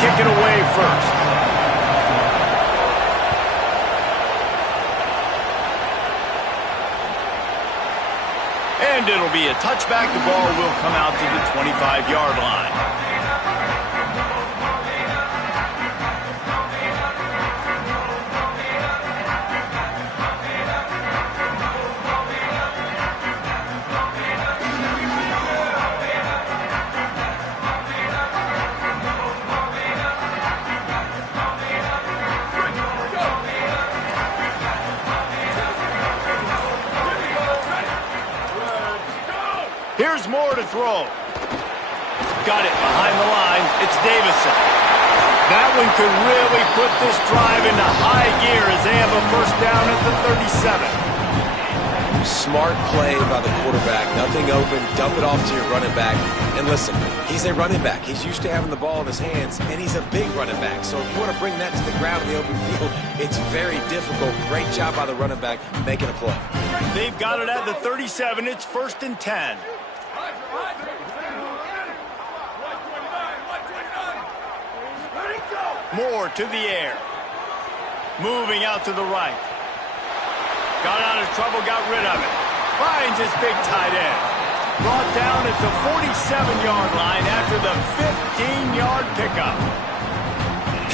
kick it away first. And it'll be a touchback. The ball will come out to the 25-yard line. Here's Moore to throw. Got it behind the line. It's Davison. That one could really put this drive into high gear as they have a first down at the 37. Smart play by the quarterback. Nothing open. Dump it off to your running back. And listen, he's a running back. He's used to having the ball in his hands, and he's a big running back. So if you want to bring that to the ground in the open field, it's very difficult. Great job by the running back making a play. They've got it at the 37. It's 1st and 10. Moore to the air. Moving out to the right. Got out of trouble, got rid of it. Finds his big tight end. Brought down at the 47-yard line after the 15-yard pickup.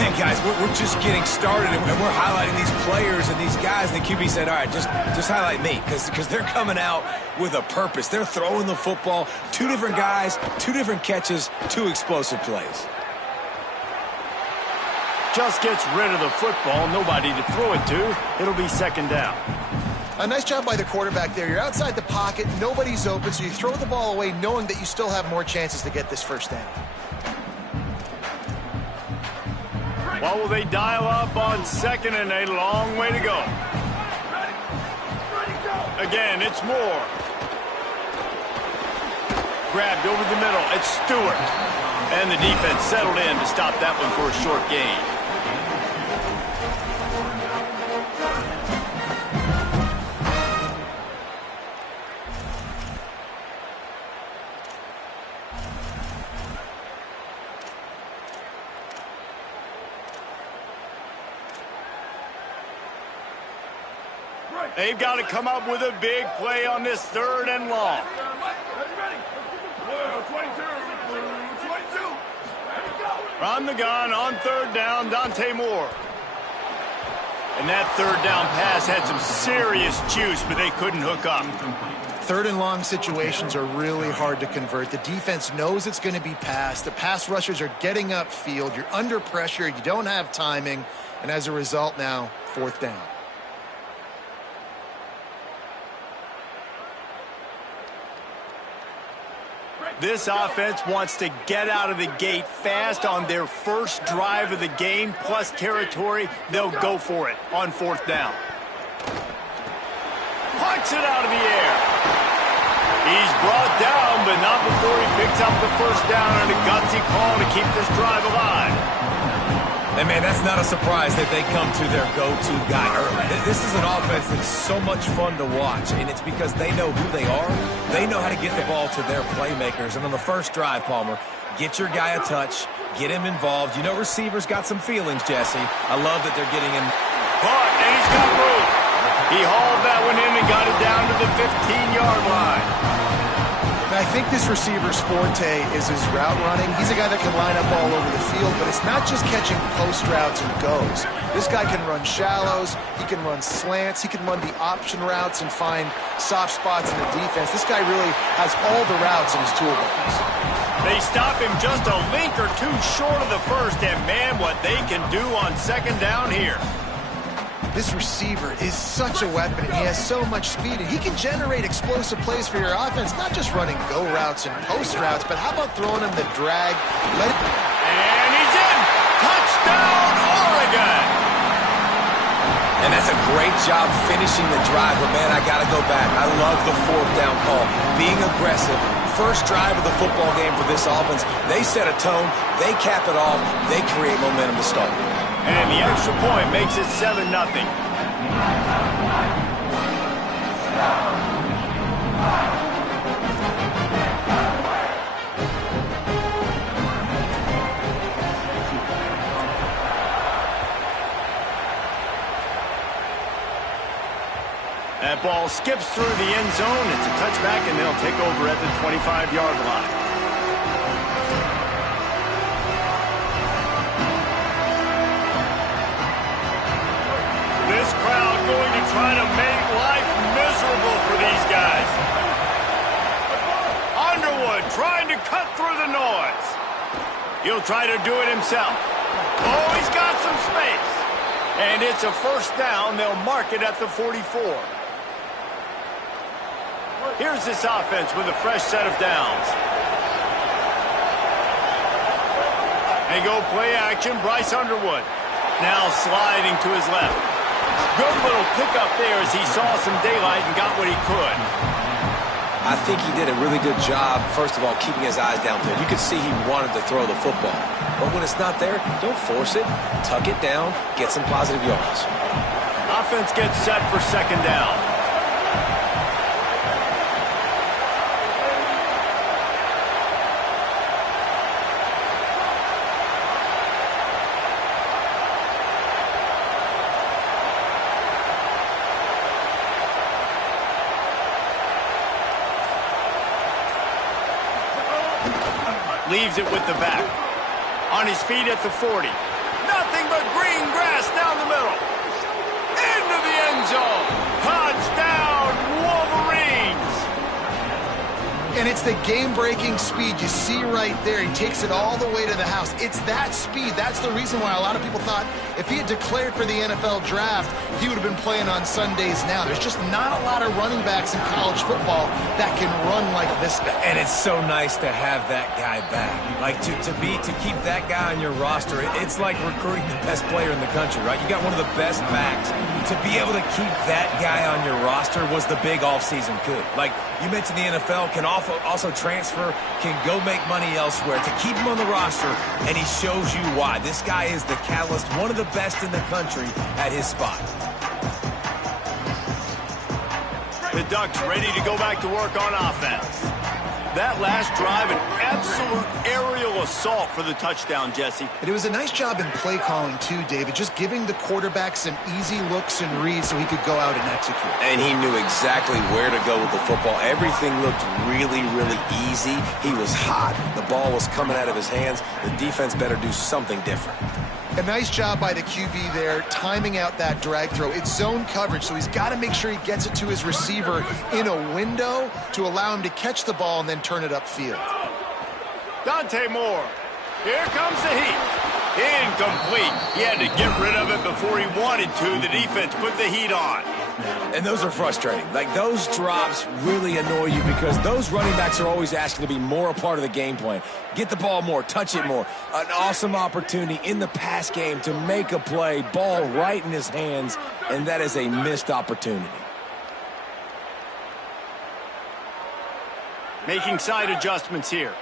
And guys, we're just getting started, and we're highlighting these players and these guys, and the QB said, all right, just highlight me, because they're coming out with a purpose. They're throwing the football. 2 different guys, 2 different catches, 2 explosive plays. Just gets rid of the football, nobody to throw it to. It'll be 2nd down. A nice job by the quarterback there. You're outside the pocket, nobody's open, so you throw the ball away knowing that you still have more chances to get this first down. What will they dial up on 2nd and a long way to go? Again, it's Moore. Grabbed over the middle. It's Stewart. And the defense settled in to stop that one for a short gain. They've got to come up with a big play on this 3rd and long. From the gun on 3rd down, Dante Moore. And that 3rd down pass had some serious juice, but they couldn't hook up. 3rd and long situations are really hard to convert. The defense knows it's going to be passed. The pass rushers are getting upfield. You're under pressure. You don't have timing. And as a result now, 4th down. This offense wants to get out of the gate fast on their first drive of the game, plus territory. They'll go for it on 4th down. Punts it out of the air. He's brought down, but not before he picks up the first down and a gutsy call to keep this drive alive. And, man, that's not a surprise that they come to their go-to guy early. This is an offense that's so much fun to watch, and it's because they know who they are. They know how to get the ball to their playmakers. And on the first drive, Palmer, get your guy a touch, get him involved. You know receivers got some feelings, Jesse. I love that they're getting him. Caught, and he's got room. He hauled that one in and got it down to the 15-yard line. I think this receiver's forte is his route running. He's a guy that can line up all over the field, but it's not just catching post routes and goes. This guy can run shallows, he can run slants, he can run the option routes and find soft spots in the defense. This guy really has all the routes in his toolbox. They stop him just a link or two short of the first, and man, what they can do on 2nd down here. This receiver is such a weapon, and he has so much speed, and he can generate explosive plays for your offense, not just running go routes and post routes, but how about throwing him the drag? And he's in! Touchdown, Oregon! And that's a great job finishing the drive, but, man, I got to go back. I love the 4th down call. Being aggressive, first drive of the football game for this offense. They set a tone, they cap it off, they create momentum to start. And the extra point makes it 7-0. That ball skips through the end zone. It's a touchback, and they'll take over at the 25-yard line. This crowd going to try to make life miserable for these guys. Underwood trying to cut through the noise. He'll try to do it himself. Oh, he's got some space. And it's a first down. They'll mark it at the 44. Here's this offense with a fresh set of downs. They go play action. Bryce Underwood now sliding to his left. Good little pickup there as he saw some daylight and got what he could. I think he did a really good job, first of all, keeping his eyes downfield. You could see he wanted to throw the football. But when it's not there, don't force it. Tuck it down. Get some positive yards. Offense gets set for second down. Leaves it with the back. On his feet at the 40. Nothing but green grass down the middle. Into the end zone. Touchdown, Wolverines. And it's the game-breaking speed you see right there. He takes it all the way to the house. It's that speed. That's the reason why a lot of people thought if he had declared for the NFL draft, he would have been playing on Sundays now. There's just not a lot of running backs in college football that can run like this guy. And it's so nice to have that guy back. Like to keep that guy on your roster, it's like recruiting the best player in the country, right? You got one of the best backs. To be able to keep that guy on your roster was the big offseason coup. Like you mentioned, the NFL can also transfer, can go make money elsewhere. To keep him on the roster, and he shows you why. This guy is the catalyst, one of the best in the country at his spot. The Ducks ready to go back to work on offense. That last drive, an absolute aerial assault for the touchdown, Jesse. And it was a nice job in play calling, too, David, just giving the quarterback some easy looks and reads so he could go out and execute. And he knew exactly where to go with the football. Everything looked really, really easy. He was hot. The ball was coming out of his hands. The defense better do something different. A nice job by the QB there, timing out that drag throw. It's zone coverage, so he's got to make sure he gets it to his receiver in a window to allow him to catch the ball and then turn it upfield. Dante Moore. Here comes the heat. Incomplete. He had to get rid of it before he wanted to. The defense put the heat on. And those are frustrating. Like, those drops really annoy you because those running backs are always asking to be more a part of the game plan. Get the ball more, touch it more. An awesome opportunity in the pass game to make a play, ball right in his hands, and that is a missed opportunity. Making side adjustments here.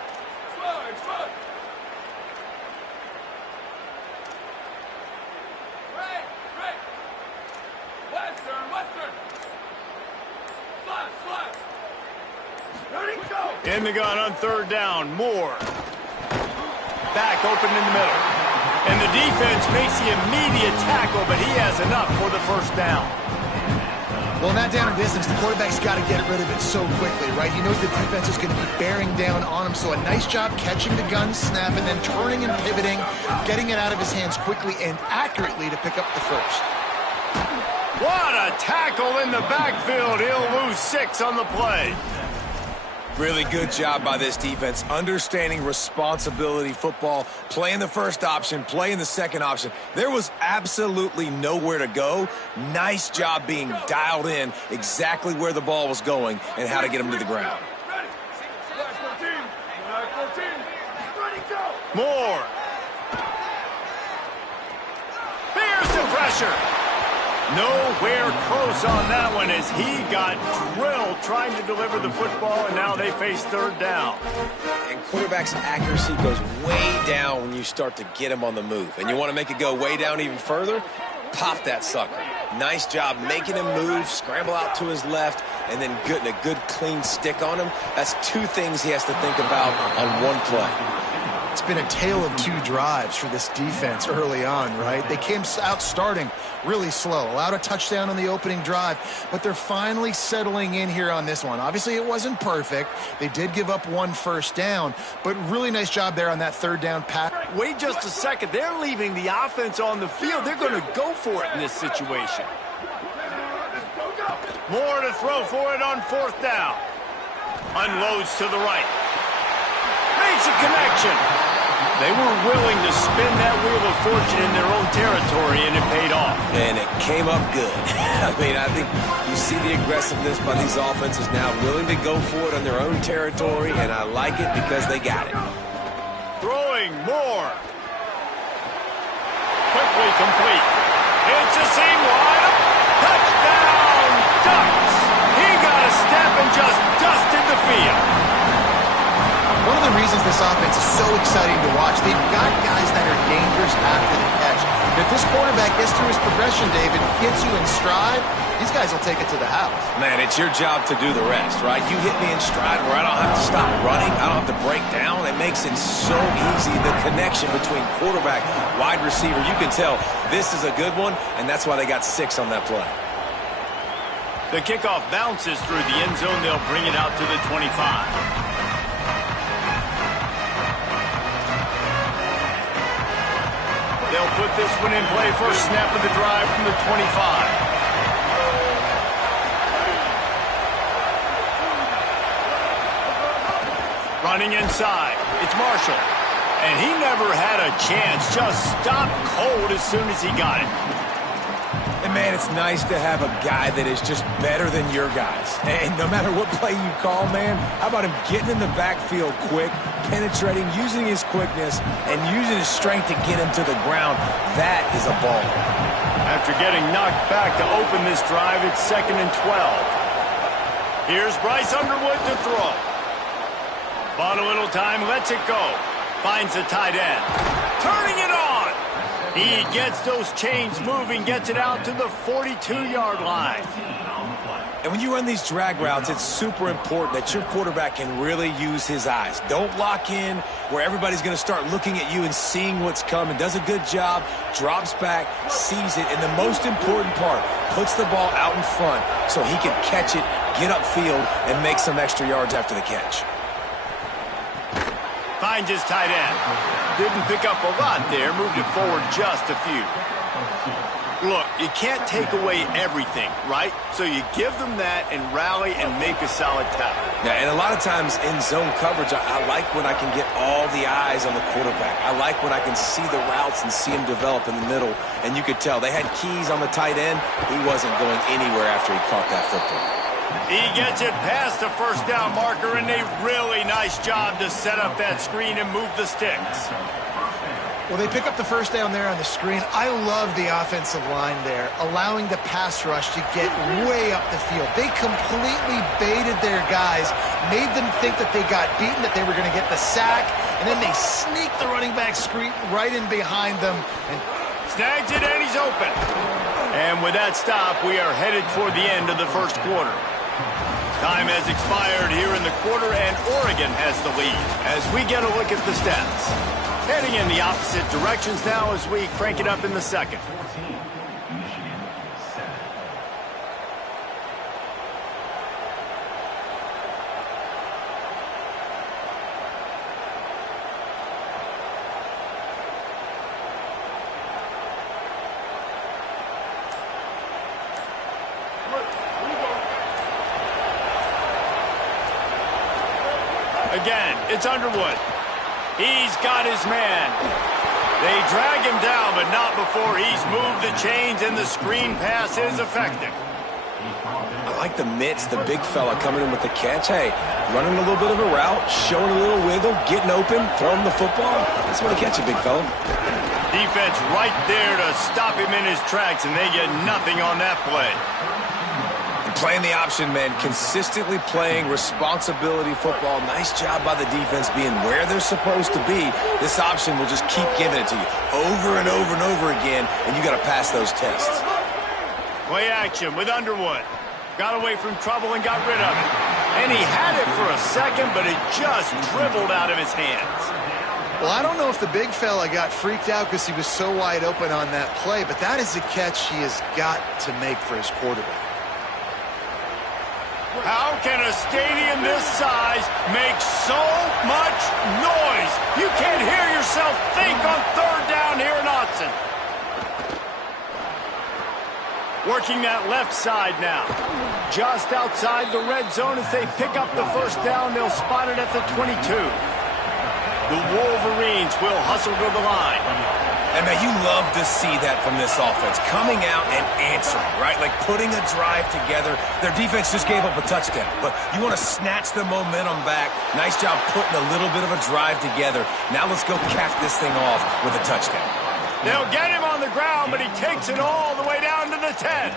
In the gun on third down, Moore. Back open in the middle. And the defense makes the immediate tackle, but he has enough for the first down. Well, in that down and distance, the quarterback's got to get rid of it so quickly, right? He knows the defense is going to be bearing down on him, so a nice job catching the gun snap and then turning and pivoting, getting it out of his hands quickly and accurately to pick up the first. What a tackle in the backfield. He'll lose 6 on the play. Really good job by this defense, understanding responsibility football, playing the first option, playing the second option. There was absolutely nowhere to go. Nice job being dialed in exactly where the ball was going and how to get him to the ground. Moore. Bears the pressure. Nowhere close on that one as he got drilled trying to deliver the football, and now they face third down. And quarterback's accuracy goes way down when you start to get him on the move. And you want to make it go way down even further? Pop that sucker. Nice job making him move, scramble out to his left, and then getting a good clean stick on him. That's 2 things he has to think about on one play. It's been a tale of two drives for this defense early on, right? They came out starting really slow, allowed a touchdown on the opening drive, but they're finally settling in here on this one. Obviously, it wasn't perfect. They did give up 1 first down, but really nice job there on that 3rd down pass. Wait just a second. They're leaving the offense on the field. They're going to go for it in this situation. More to throw for it on 4th down. Unloads to the right. Makes a connection. They were willing to spin that wheel of fortune in their own territory, and it paid off. And it came up good. I mean, I think you see the aggressiveness by these offenses now, willing to go for it on their own territory, and I like it because they got it. Throwing more. Quickly complete. It's a seam wide. Touchdown, Ducks. He got a step and just dusted the field. One of the reasons this offense is so exciting to watch, they've got guys that are dangerous after the catch. If this quarterback gets through his progression, David, gets you in stride, these guys will take it to the house. Man, it's your job to do the rest, right? You hit me in stride where I don't have to stop running. I don't have to break down. It makes it so easy. The connection between quarterback, wide receiver, you can tell this is a good one, and that's why they got 6 on that play. The kickoff bounces through the end zone. They'll bring it out to the 25. They'll put this one in play. First snap of the drive from the 25. Running inside. It's Marshall. And he never had a chance. Just stopped cold as soon as he got it. And, man, it's nice to have a guy that is just better than your guys. And no matter what play you call, man, how about him getting in the backfield quick, penetrating, using his quickness, and using his strength to get him to the ground. That is a ball. After getting knocked back to open this drive, it's 2nd and 12. Here's Bryce Underwood to throw. Bought a little time, lets it go. Finds the tight end. Turning it on. He gets those chains moving, gets it out to the 42-yard line. And when you run these drag routes, it's super important that your quarterback can really use his eyes. Don't lock in where everybody's going to start looking at you and seeing what's coming. Does a good job, drops back, sees it, and the most important part, puts the ball out in front so he can catch it, get upfield, and make some extra yards after the catch. Finds his tight end. Didn't pick up a lot there, moved it forward just a few. Look, you can't take away everything, right? So you give them that and rally and make a solid tackle. Yeah, and a lot of times in zone coverage, I like when I can get all the eyes on the quarterback. I like when I can see the routes and see him develop in the middle. And you could tell they had keys on the tight end. He wasn't going anywhere after he caught that football. He gets it past the first down marker, and a really nice job to set up that screen and move the sticks. Well, they pick up the first down there on the screen. I love the offensive line there, allowing the pass rush to get way up the field. They completely baited their guys, made them think that they got beaten, that they were going to get the sack, and then they sneaked the running back screen right in behind them. And snags it, and he's open. And with that stop, we are headed toward the end of the first quarter. Time has expired here in the quarter, and Oregon has the lead as we get a look at the stats. Heading in the opposite directions now as we crank it up in the second. Again, it's Underwood. He's got his man. They drag him down, but not before he's moved the chains, and the screen pass is effective. I like the mitts, the big fella coming in with the catch. Hey, running a little bit of a route, showing a little wiggle, getting open, throwing the football. That's when to catch it, big fella. Defense right there to stop him in his tracks, and they get nothing on that play. Playing the option, man, consistently playing responsibility football. Nice job by the defense being where they're supposed to be. This option will just keep giving it to you over and over and over again, and you got to pass those tests. Play action with Underwood. Got away from trouble and got rid of it. And he had it for a second, but it just dribbled out of his hands. Well, I don't know if the big fella got freaked out because he was so wide open on that play, but that is a catch he has got to make for his quarterback. How can a stadium this size make so much noise? You can't hear yourself think on third down here in Autzen. Working that left side now. Just outside the red zone as they pick up the first down. They'll spot it at the 22. The Wolverines will hustle to the line. And, man, you love to see that from this offense. Coming out and answering, right? Like putting a drive together. Their defense just gave up a touchdown. But you want to snatch the momentum back. Nice job putting a little bit of a drive together. Now let's go cap this thing off with a touchdown. They'll get him on the ground, but he takes it all the way down to the 10.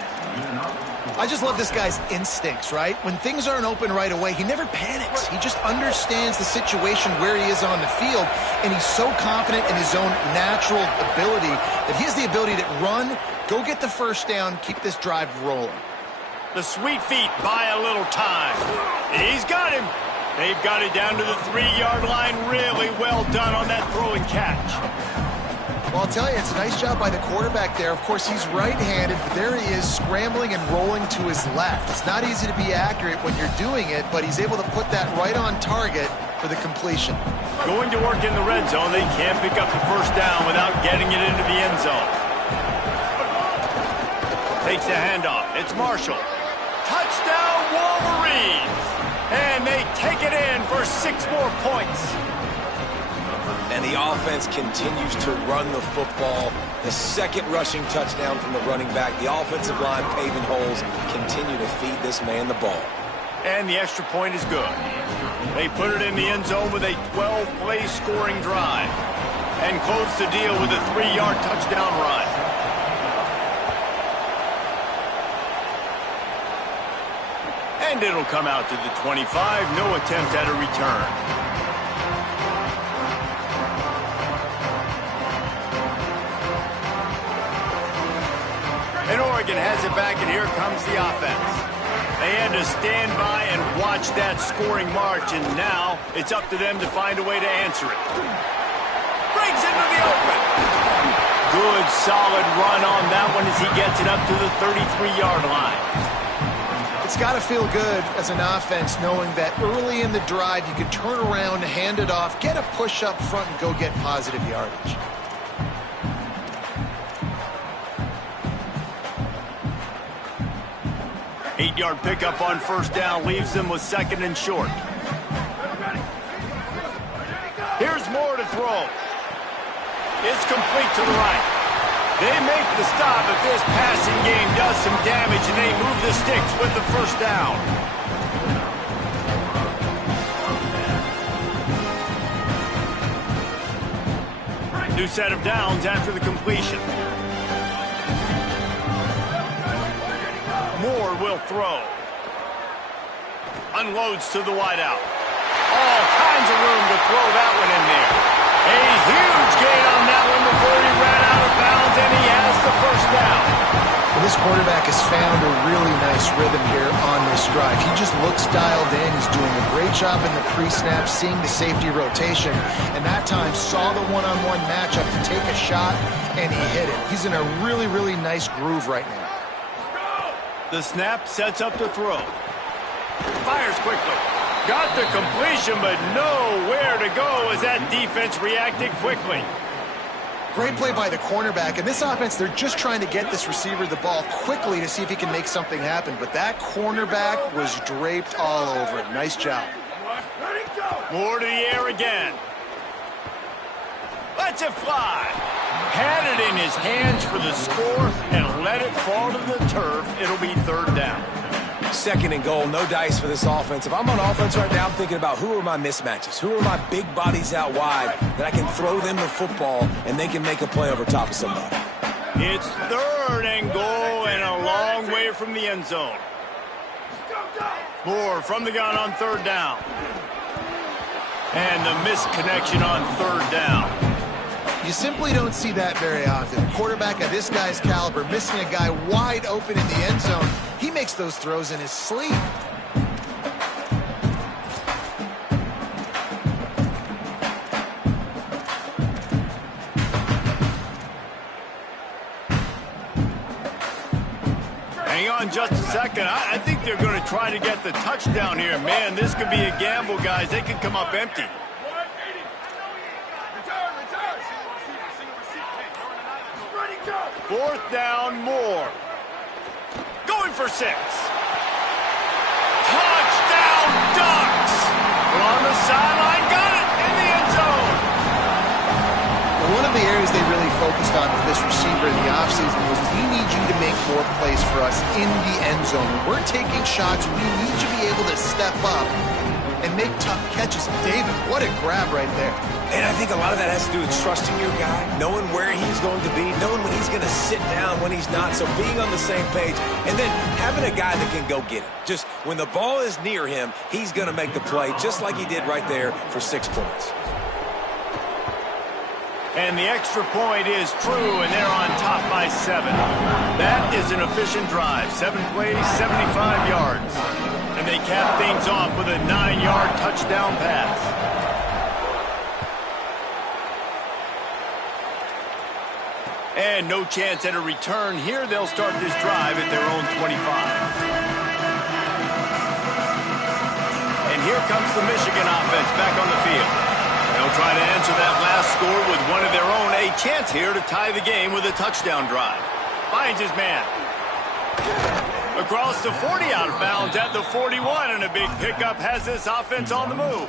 I just love this guy's instincts, right? When things aren't open right away, he never panics. He just understands the situation where he is on the field, and he's so confident in his own natural ability that he has the ability to run, go get the first down, keep this drive rolling. The sweet feet buy a little time. He's got him. They've got it down to the 3-yard line. Really well done on that throw and catch. Well, I'll tell you, it's a nice job by the quarterback there. Of course, he's right-handed, but there he is scrambling and rolling to his left. It's not easy to be accurate when you're doing it, but he's able to put that right on target for the completion. Going to work in the red zone, they can't pick up the first down without getting it into the end zone. Takes the handoff. It's Marshall. Touchdown, Wolverines! And they take it in for 6 more points. And the offense continues to run the football. The second rushing touchdown from the running back. The offensive line paving holes. Continue to feed this man the ball. And the extra point is good. They put it in the end zone with a 12-play scoring drive. And close the deal with a 3-yard touchdown run. And it'll come out to the 25. No attempt at a return. And Oregon has it back, and here comes the offense. They had to stand by and watch that scoring march, and now it's up to them to find a way to answer it. Breaks into the open. Good, solid run on that one as he gets it up to the 33-yard line. It's got to feel good as an offense knowing that early in the drive you can turn around, hand it off, get a push up front, and go get positive yardage. Eight-yard pickup on first down leaves them with 2nd and short. Here's Moore to throw. It's complete to the right. They make the stop, but this passing game does some damage, and they move the sticks with the first down. New set of downs after the completion. Moore will throw. Unloads to the wideout. All kinds of room to throw that one in there. A huge gain on that one before he ran out of bounds, and he has the first down. Well, this quarterback has found a really nice rhythm here on this drive. He just looks dialed in. He's doing a great job in the pre-snap, seeing the safety rotation, and that time saw the one-on-one matchup to take a shot, and he hit it. He's in a really, really nice groove right now. The snap sets up the throw. Fires quickly. Got the completion, but nowhere to go as that defense reacted quickly. Great play by the cornerback. And this offense, they're just trying to get this receiver the ball quickly to see if he can make something happen. But that cornerback was draped all over it. Nice job. More to the air again. Lets it fly. Had it in his hands for the score and let it fall to the turf. It'll be 3rd down. 2nd and goal, no dice for this offense. If I'm on offense right now, I'm thinking about who are my mismatches? Who are my big bodies out wide that I can throw them the football and they can make a play over top of somebody? It's 3rd and goal and a long way from the end zone. Moore from the gun on 3rd down. And the misconnection on 3rd down. You simply don't see that very often. A quarterback of this guy's caliber missing a guy wide open in the end zone. He makes those throws in his sleep. Hang on just a second. I think they're going to try to get the touchdown here. Man, this could be a gamble, guys. They could come up empty. Fourth down, more. Going for 6. Touchdown, Ducks! We're on the sideline, got it in the end zone. Well, one of the areas they really focused on with this receiver in the offseason was, we need you to make more plays for us in the end zone. When we're taking shots, we need you to be able to step up and make tough catches. David, what a grab right there. And I think a lot of that has to do with trusting your guy, knowing where he's going to be, knowing when he's going to sit down, when he's not. So being on the same page, and then having a guy that can go get it. Just when the ball is near him, he's going to make the play, just like he did right there for 6 points. And the extra point is true, and they're on top by 7. That is an efficient drive. 7 plays, 75 yards. And they cap things off with a 9-yard touchdown pass. And no chance at a return here. They'll start this drive at their own 25. And here comes the Michigan offense back on the field. They'll try to answer that last score with one of their own. A chance here to tie the game with a touchdown drive. Finds his man. Across the 40, out of bounds at the 41, and a big pickup has this offense on the move.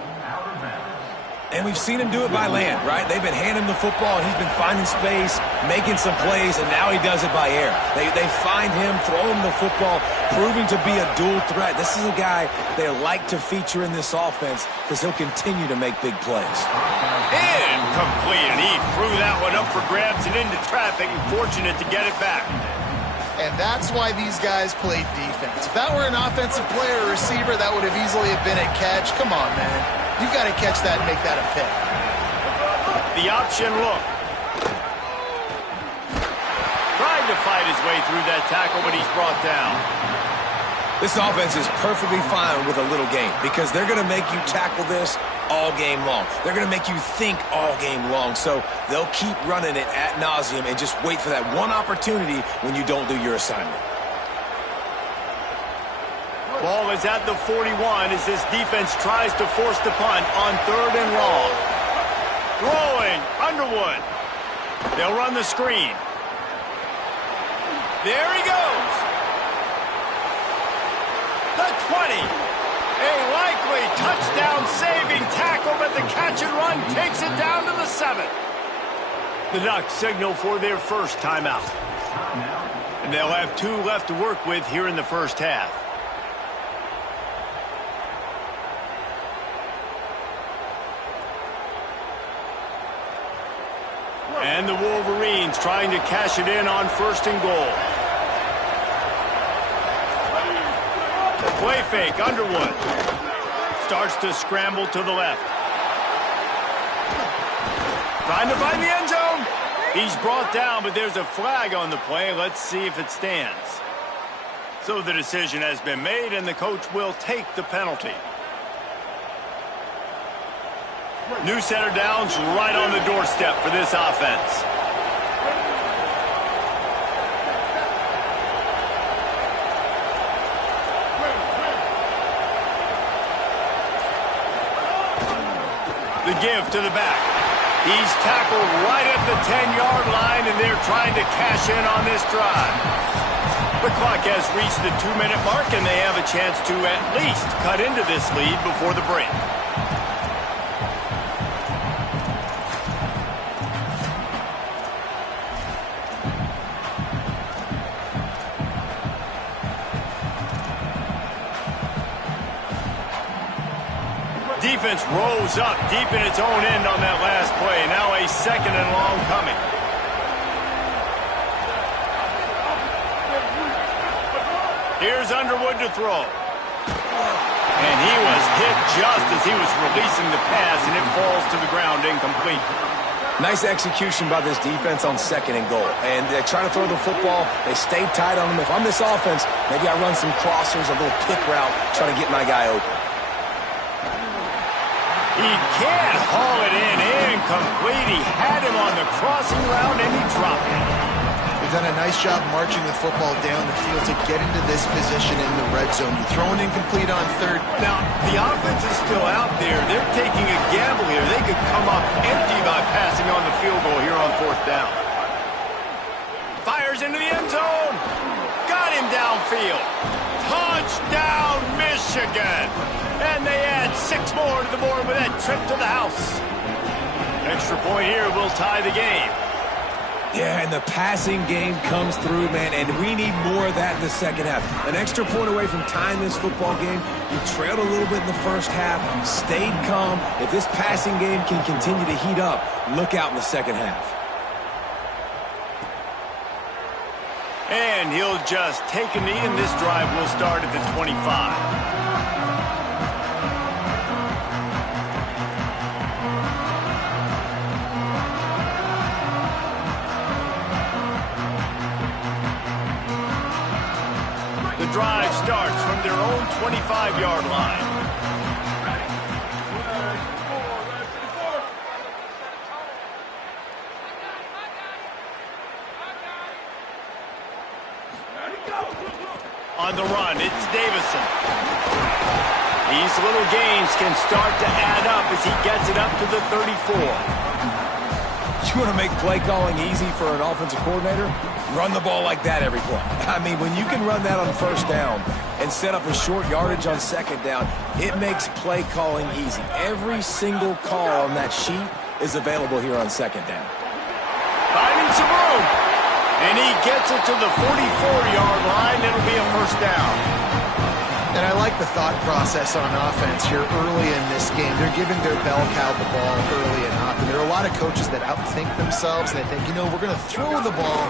And we've seen him do it by land, right? They've been handing him the football, and he's been finding space, making some plays, and now he does it by air. They find him, throw him the football, proving to be a dual threat. This is a guy they like to feature in this offense because he'll continue to make big plays. Incomplete, and he threw that one up for grabs and into traffic, and fortunate to get it back. And that's why these guys played defense. If that were an offensive player or receiver, that would have easily been a catch. Come on, man. You've got to catch that and make that a pick. The option look. Trying to fight his way through that tackle, but he's brought down. This offense is perfectly fine with a little game because they're going to make you tackle this all game long. They're going to make you think all game long. So they'll keep running it ad nauseum and just wait for that one opportunity when you don't do your assignment. Ball is at the 41 as this defense tries to force the punt on 3rd and long. Throwing, Underwood. They'll run the screen. There he goes. The 20. A likely touchdown-saving tackle, but the catch and run takes it down to the 7. The Ducks signal for their first timeout. And they'll have 2 left to work with here in the first half. And the Wolverines trying to cash it in on 1st and goal. Play fake, Underwood. Starts to scramble to the left. Trying to find the end zone. He's brought down, but there's a flag on the play. Let's see if it stands. So the decision has been made, and the coach will take the penalty. New center downs right on the doorstep for this offense. The give to the back. He's tackled right at the 10-yard line, and they're trying to cash in on this drive. The clock has reached the 2-minute mark, and they have a chance to at least cut into this lead before the break. Defense rose up deep in its own end on that last play. Now a 2nd and long coming. Here's Underwood to throw. And he was hit just as he was releasing the pass, and it falls to the ground incomplete. Nice execution by this defense on 2nd and goal. And they try to throw the football. They stayed tight on them. If I'm this offense, maybe I run some crossers, a little pick route, try to get my guy open. He can't haul it in. Incomplete. He had him on the crossing route, and he dropped it. The done a nice job marching the football down the field to get into this position in the red zone. You throw an incomplete on third. Now, the offense is still out there. They're taking a gamble here. They could come up empty by passing on the field goal here on fourth down. Fires into the end zone. Got him downfield. Touchdown, Michigan. And they add 6 more to the board with that trip to the house. Extra point here will tie the game. Yeah, and the passing game comes through, man, and we need more of that in the second half. An extra point away from tying this football game. You trailed a little bit in the first half, stayed calm. If this passing game can continue to heat up, look out in the second half. And he'll just take a knee, and this drive will start at the 25. The drive starts from their own 25-yard line. On the run, it's Davison. These little gains can start to add up as he gets it up to the 34. You want to make play calling easy for an offensive coordinator? Run the ball like that every play. I mean, when you can run that on first down and set up a short yardage on second down, it makes play calling easy. Every single call on that sheet is available here on second down. Finding some room. And he gets it to the 44-yard line. It'll be a first down. And I like the thought process on offense here early in this game. They're giving their bell cow the ball early enough. And there are a lot of coaches that outthink themselves. And they think, you know, we're going to throw the ball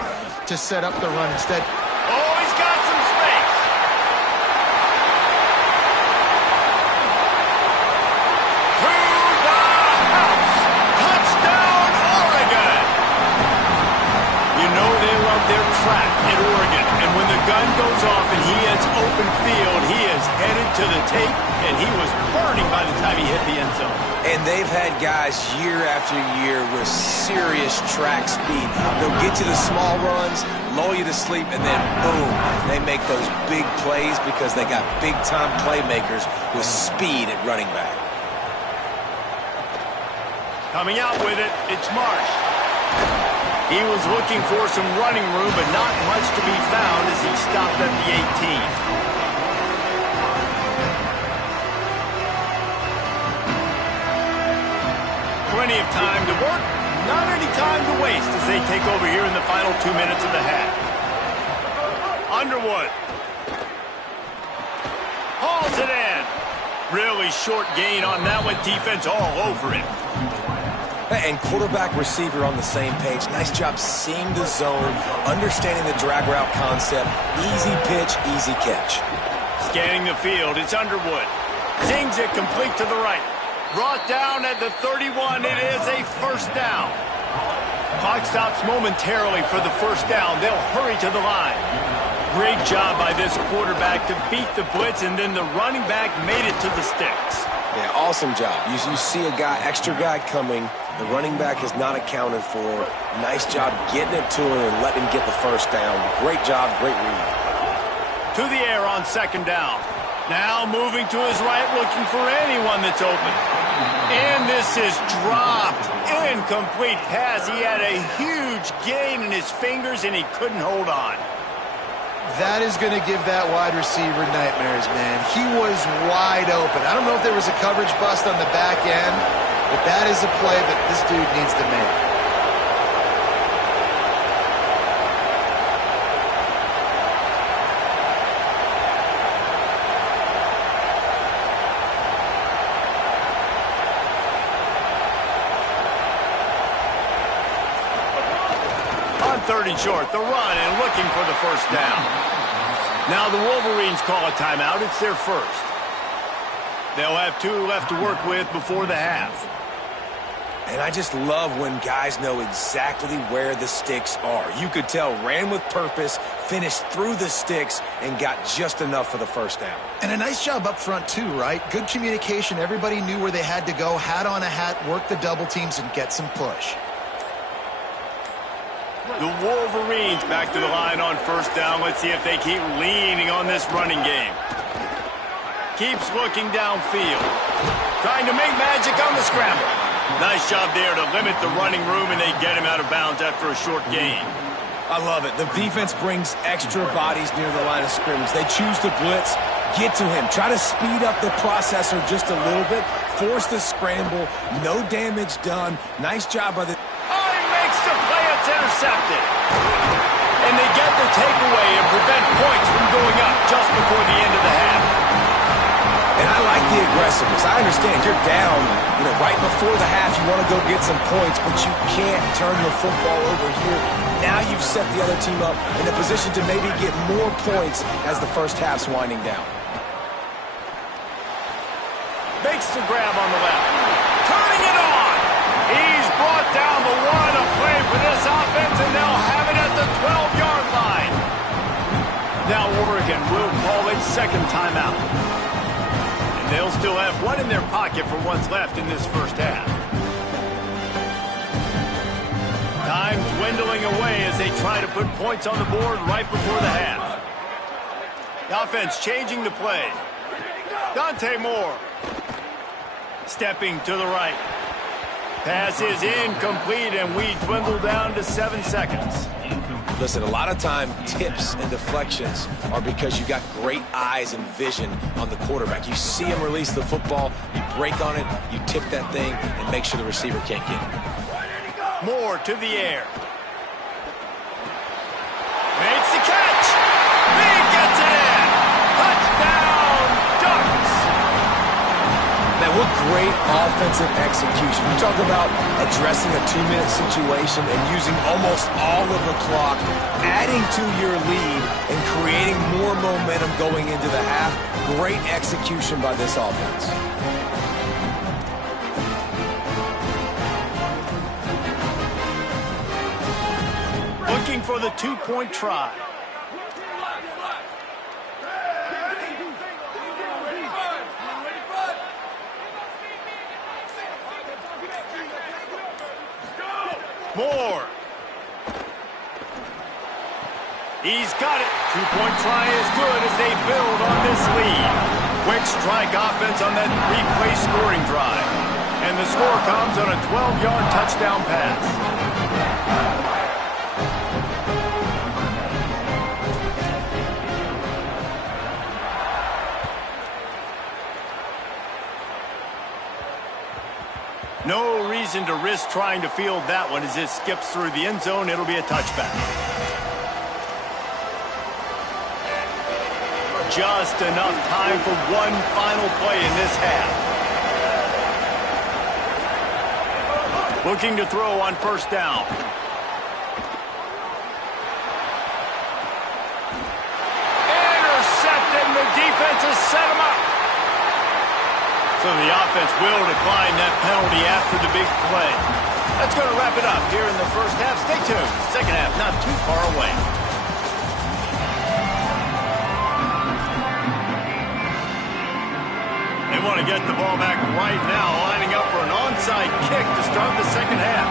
to set up the run instead. Oh, he's got some space. To the house. Touchdown, Oregon. You know they love their track at Oregon. And when the gun goes off and he hits open field, he is headed to the tape, and he was burning by the time he hit the end zone. And they've had guys year after year with serious track speed. They'll get you the small runs, lull you to sleep, and then boom, they make those big plays because they got big-time playmakers with speed at running back. Coming out with it, it's Marsh. He was looking for some running room, but not much to be found as he stopped at the 18. Plenty of time to work, not any time to waste as they take over here in the final 2 minutes of the half. Underwood. Hauls it in. Really short gain on that one. Defense all over it. And quarterback receiver on the same page. Nice job seeing the zone, understanding the drag route concept. Easy pitch, easy catch. Scanning the field, it's Underwood. Zings it complete to the right. Brought down at the 31. It is a first down. Clock stops momentarily for the first down. They'll hurry to the line. Great job by this quarterback to beat the blitz, and then the running back made it to the sticks. Yeah, awesome job. You see a guy, extra guy coming. The running back is not accounted for. Nice job getting it to him and letting him get the first down. Great job, great read. To the air on second down. Now moving to his right, looking for anyone that's open. And this is dropped. Incomplete pass. He had a huge gain in his fingers, and he couldn't hold on. That is going to give that wide receiver nightmares, man. He was wide open. I don't know if there was a coverage bust on the back end, but that is a play that this dude needs to make. Third and short, the run, and looking for the first down. Now the Wolverines call a timeout. It's their first. They'll have 2 left to work with before the half. And I just love when guys know exactly where the sticks are. You could tell ran with purpose, finished through the sticks, and got just enough for the first down. And a nice job up front too, right? Good communication. Everybody knew where they had to go, hat on a hat, work the double teams, and get some push. The Wolverines back to the line on first down. Let's see if they keep leaning on this running game. Keeps looking downfield. Trying to make magic on the scramble. Nice job there to limit the running room, and they get him out of bounds after a short gain. I love it. The defense brings extra bodies near the line of scrimmage. They choose to blitz, get to him, try to speed up the processor just a little bit, force the scramble, no damage done. Nice job by the... Oh, he makes the play. It's intercepted. And they get the takeaway and prevent points from going up just before the end of the half. And I like the aggressiveness. I understand you're down, right before the half. You want to go get some points, but you can't turn the football over here. Now you've set the other team up in a position to maybe get more points as the first half's winding down. Makes the grab on the left. Turning it on. He's brought down the one. A play for this offense, and they'll have it at the 12-yard line. Now Oregon will call its second timeout. They'll still have one in their pocket for what's left in this first half. Time dwindling away as they try to put points on the board right before the half. The offense changing the play. Dante Moore. Stepping to the right. Pass is incomplete, and we dwindle down to 7 seconds. Listen, a lot of time, tips and deflections are because you got great eyes and vision on the quarterback. You see him release the football, you break on it, you tip that thing, and make sure the receiver can't get it. Moore to the air. Makes the catch. He gets it in. Touchdown, Ducks. Man, what great offensive execution. You talk about addressing a 2-minute situation and using almost all of the clock, adding to your lead and creating more momentum going into the half. Great execution by this offense. Looking for the 2-point try. Moore. He's got it. 2-point try is good as they build on this lead. Quick strike offense on that 3-play scoring drive. And the score comes on a 12-yard touchdown pass. No reason to risk trying to field that one as it skips through the end zone. It'll be a touchback. Just enough time for one final play in this half. Looking to throw on first down. Intercepted, and the defense has set him up. So the offense will decline that penalty after the big play. That's going to wrap it up here in the first half. Stay tuned. Second half not too far away. They want to get the ball back right now, lining up for an onside kick to start the second half.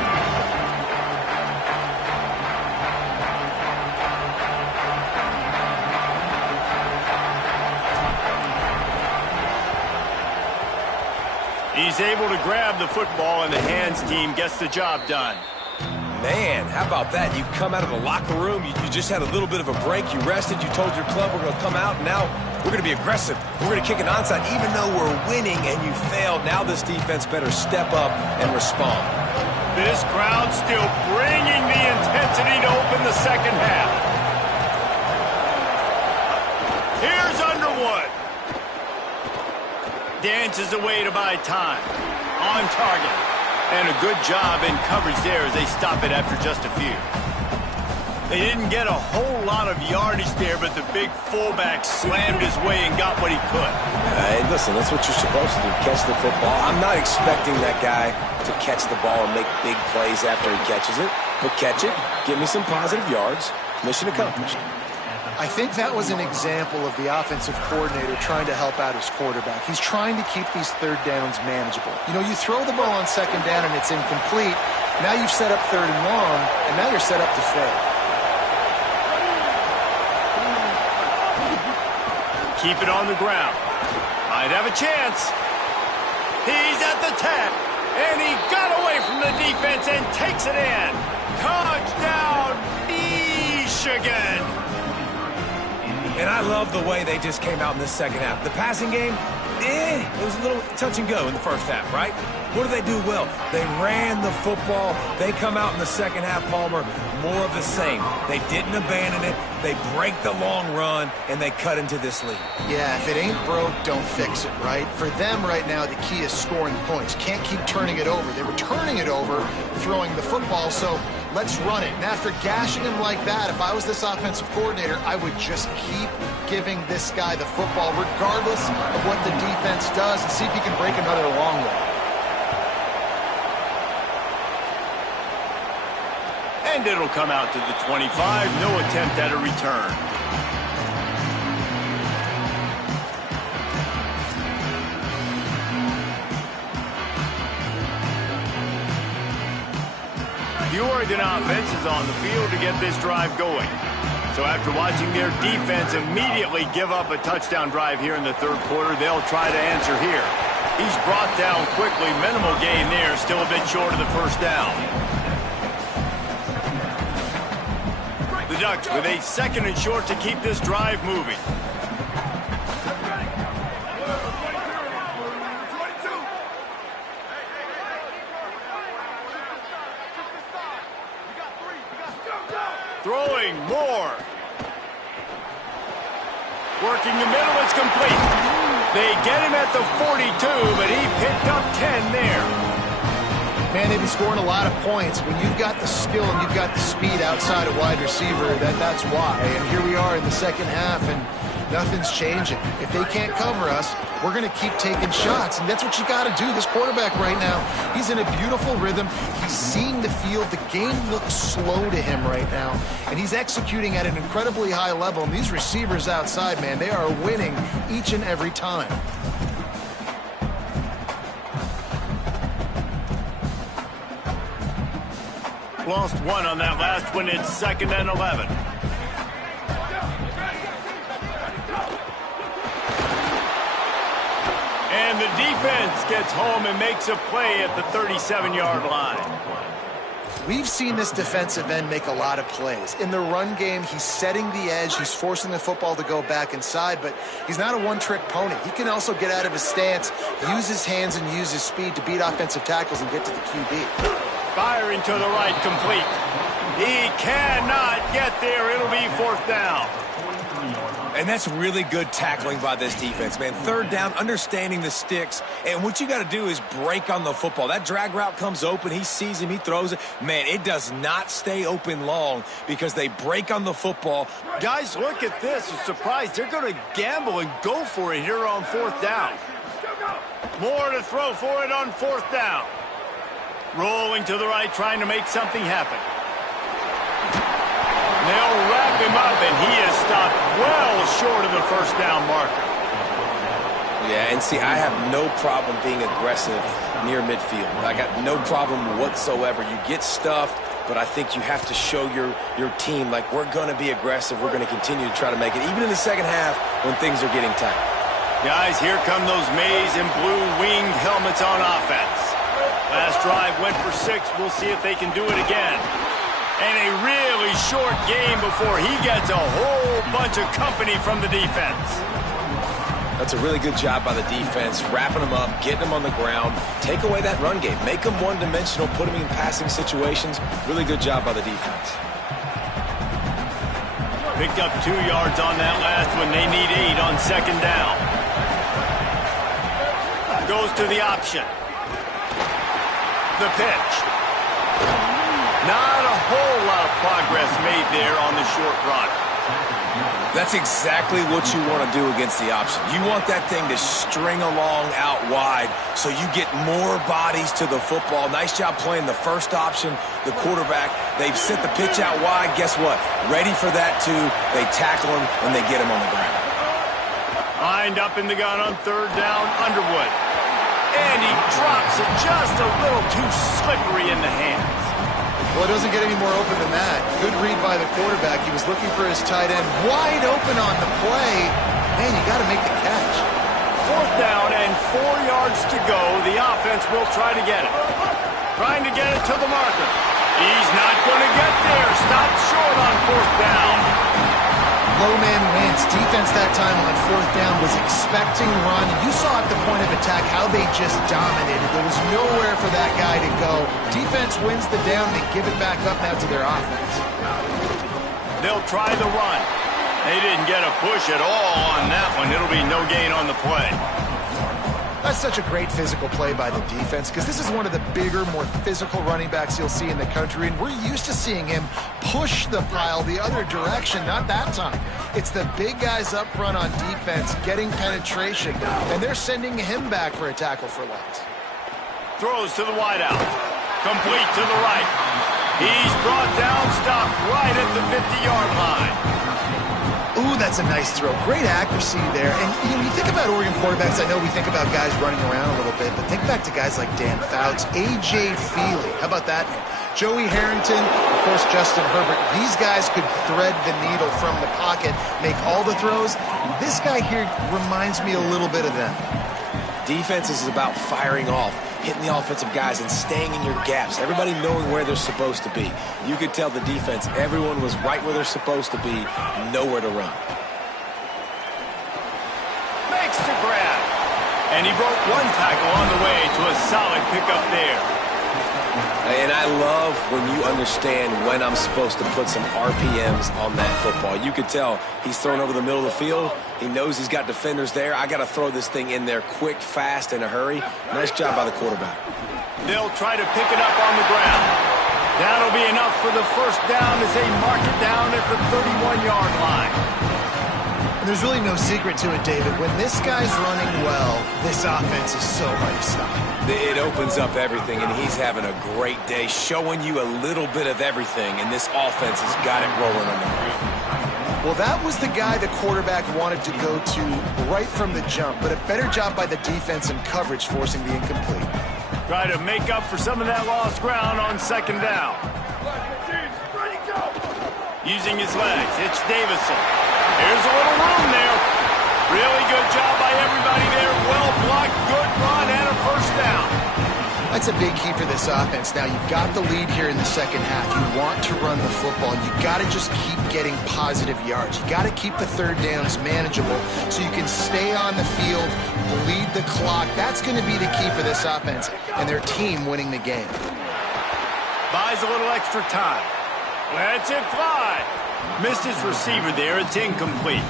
He's able to grab the football, and the hands team gets the job done. Man, how about that? You come out of the locker room, you just had a little bit of a break, you rested, you told your club we're going to come out, and now we're going to be aggressive. We're going to kick an onside, even though we're winning and you failed. Now this defense better step up and respond. This crowd still bringing the intensity to open the second half. Here's Underwood. Dances away to buy time. On target. And a good job in coverage there as they stop it after just a few. They didn't get a whole lot of yardage there, but the big fullback slammed his way and got what he could. Hey, listen, that's what you're supposed to do, catch the football. I'm not expecting that guy to catch the ball and make big plays after he catches it, but catch it, give me some positive yards, mission accomplished. I think that was an example of the offensive coordinator trying to help out his quarterback. He's trying to keep these third downs manageable. You know, you throw the ball on second down and it's incomplete, Now you've set up 3rd and long, and now you're set up to fail. Keep it on the ground. Might have a chance. He's at the 10. And he got away from the defense and takes it in. Touchdown, Michigan. And I love the way they just came out in the second half. The passing game, it was a little touch and go in the first half, right? What do they do well? They ran the football. They come out in the second half, Palmer, more of the same. They didn't abandon it. They break the long run, and they cut into this lead. Yeah, if it ain't broke, don't fix it, right? For them right now, the key is scoring points. Can't keep turning it over. They were turning it over, throwing the football, so let's run it. And after gashing him like that, if I was this offensive coordinator, I would just keep giving this guy the football, regardless of what the defense does, and see if he can break another long one. And it'll come out to the 25. No attempt at a return. The Oregon offense is on the field to get this drive going. So after watching their defense immediately give up a touchdown drive here in the 3rd quarter, they'll try to answer here. He's brought down quickly. Minimal gain there. Still a bit short of the first down. The Ducks with a 2nd and short to keep this drive moving. Throwing more. Working the middle, it's complete. They get him at the 42, but he picked up 10 there. Man, they've been scoring a lot of points. When you've got the skill and you've got the speed outside of wide receiver, that's why. And here we are in the second half, and nothing's changing. If they can't cover us, we're going to keep taking shots, and that's what you got to do. This quarterback right now, he's in a beautiful rhythm. He's seeing the field. The game looks slow to him right now, and he's executing at an incredibly high level. And these receivers outside, man, they are winning each and every time. Lost one on that last one. It's 2nd and 11. And the defense gets home and makes a play at the 37-yard line. We've seen this defensive end make a lot of plays. In the run game, he's setting the edge. He's forcing the football to go back inside, but he's not a one-trick pony. He can also get out of his stance, use his hands, and use his speed to beat offensive tackles and get to the QB. Firing to the right, complete. He cannot get there. It'll be 4th down. And that's really good tackling by this defense, man. 3rd down, understanding the sticks. And what you got to do is break on the football. That drag route comes open. He sees him. He throws it. Man, it does not stay open long because they break on the football. Guys, look at this. I'm surprised. They're going to gamble and go for it here on 4th down. More to throw for it on 4th down. Rolling to the right, trying to make something happen. They'll wrap him up, and he is stopped well short of the 1st down marker. Yeah, and see, I have no problem being aggressive near midfield. I got no problem whatsoever. You get stuffed, but I think you have to show your team, like, we're going to be aggressive. We're going to continue to try to make it, even in the second half when things are getting tight. Guys, here come those maize and blue winged helmets on offense. Last drive went for 6. We'll see if they can do it again. And a really short game before he gets a whole bunch of company from the defense. That's a really good job by the defense, wrapping them up, getting them on the ground, take away that run game, make them one-dimensional, put them in passing situations. Really good job by the defense. Picked up 2 yards on that last one. They need 8 on 2nd down. Goes to the option. The pitch. Not a whole lot of progress made there on the short run. That's exactly what you want to do against the option. You want that thing to string along out wide so you get more bodies to the football. Nice job playing the first option, the quarterback. They've sent the pitch out wide. Guess what? Ready for that, too. They tackle him, and they get him on the ground. Lined up in the gun on 3rd down, Underwood. And he drops it just a little too slippery in the hands. Well, it doesn't get any more open than that. Good read by the quarterback. He was looking for his tight end wide open on the play. Man, you got to make the catch. 4th down and 4 yards to go. The offense will try to get it. Trying to get it to the marker. He's not going to get there. Stopped short on 4th down. Low man wins. Defense that time on 4th down was expecting run. You saw at the point of attack how they just dominated. There was nowhere for that guy to go. Defense wins the down. They give it back up now to their offense. They'll try the run. They didn't get a push at all on that one. It'll be no gain on the play. That's such a great physical play by the defense because this is one of the bigger, more physical running backs you'll see in the country, and we're used to seeing him push the pile the other direction. Not that time. It's the big guys up front on defense getting penetration, and they're sending him back for a tackle for loss. Throws to the wideout. Complete to the right. He's brought down, stopped right at the 50-yard line. Ooh, that's a nice throw. Great accuracy there. And you think about Oregon quarterbacks, I know we think about guys running around a little bit, but think back to guys like Dan Fouts, A.J. Feely. How about that name? Joey Harrington, of course, Justin Herbert. These guys could thread the needle from the pocket, make all the throws. This guy here reminds me a little bit of them. Defense is about firing off, hitting the offensive guys and staying in your gaps. Everybody knowing where they're supposed to be. You could tell the defense, everyone was right where they're supposed to be, nowhere to run. Makes the grab. And he broke one tackle on the way to a solid pickup there. And I love when you understand when I'm supposed to put some RPMs on that football. You could tell he's thrown over the middle of the field. He knows he's got defenders there. I got to throw this thing in there quick, fast, in a hurry. Nice job by the quarterback. They'll try to pick it up on the ground. That'll be enough for the 1st down as they mark it down at the 31-yard line. And there's really no secret to it, David. When this guy's running well, this offense is so hard to stop. It opens up everything, and he's having a great day, showing you a little bit of everything, and this offense has got it rolling on the ground. Well, that was the guy the quarterback wanted to go to right from the jump, but a better job by the defense and coverage forcing the incomplete. Try to make up for some of that lost ground on 2nd down. Using his legs, it's Davison. Here's a little room there. Really good job by everybody there. Well blocked, good run, and a 1st down. That's a big key for this offense. Now, you've got the lead here in the 2nd half. You want to run the football. You got to just keep getting positive yards. You got to keep the 3rd downs manageable so you can stay on the field, bleed the clock. That's going to be the key for this offense and their team winning the game. Buys a little extra time. Lets it fly. Missed his receiver there. It's incomplete.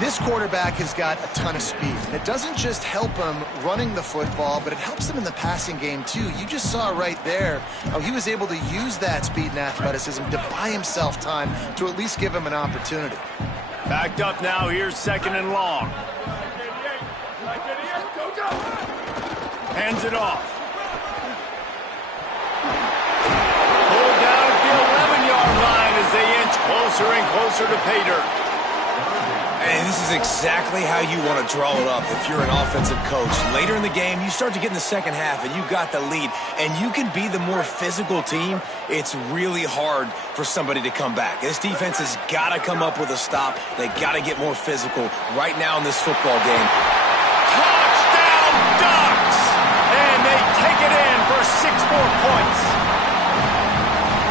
This quarterback has got a ton of speed. It doesn't just help him running the football, but it helps him in the passing game, too. You just saw right there how he was able to use that speed and athleticism to buy himself time to at least give him an opportunity. Backed up now. Here's 2nd and long. Hands it off. Pulled down at the 11-yard line as they inch closer and closer to pay dirt. And this is exactly how you want to draw it up if you're an offensive coach. Later in the game, you start to get in the 2nd half, and you got the lead, and you can be the more physical team. It's really hard for somebody to come back. This defense has got to come up with a stop. They got to get more physical right now in this football game. Touchdown, Ducks! And they take it in for 6 more points.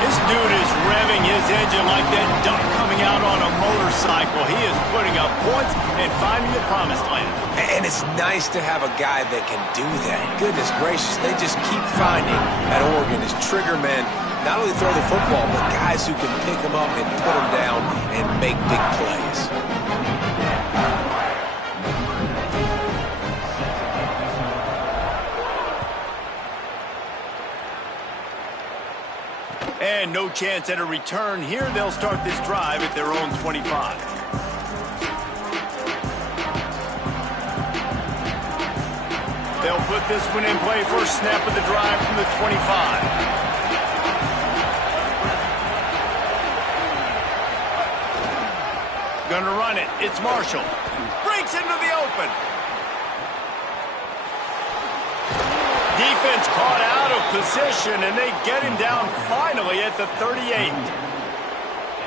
This dude is revving his engine like that duck coming out on a motorcycle. He is putting up points and finding the promised land. And it's nice to have a guy that can do that. Goodness gracious, they just keep finding at Oregon as trigger men, not only throw the football, but guys who can pick them up and put them down and make big plays. And no chance at a return here. They'll start this drive at their own 25. They'll put this one in play. First snap of the drive from the 25. Gonna run it. It's Marshall. Breaks into the open. Defense caught out of position, and they get him down finally at the 38.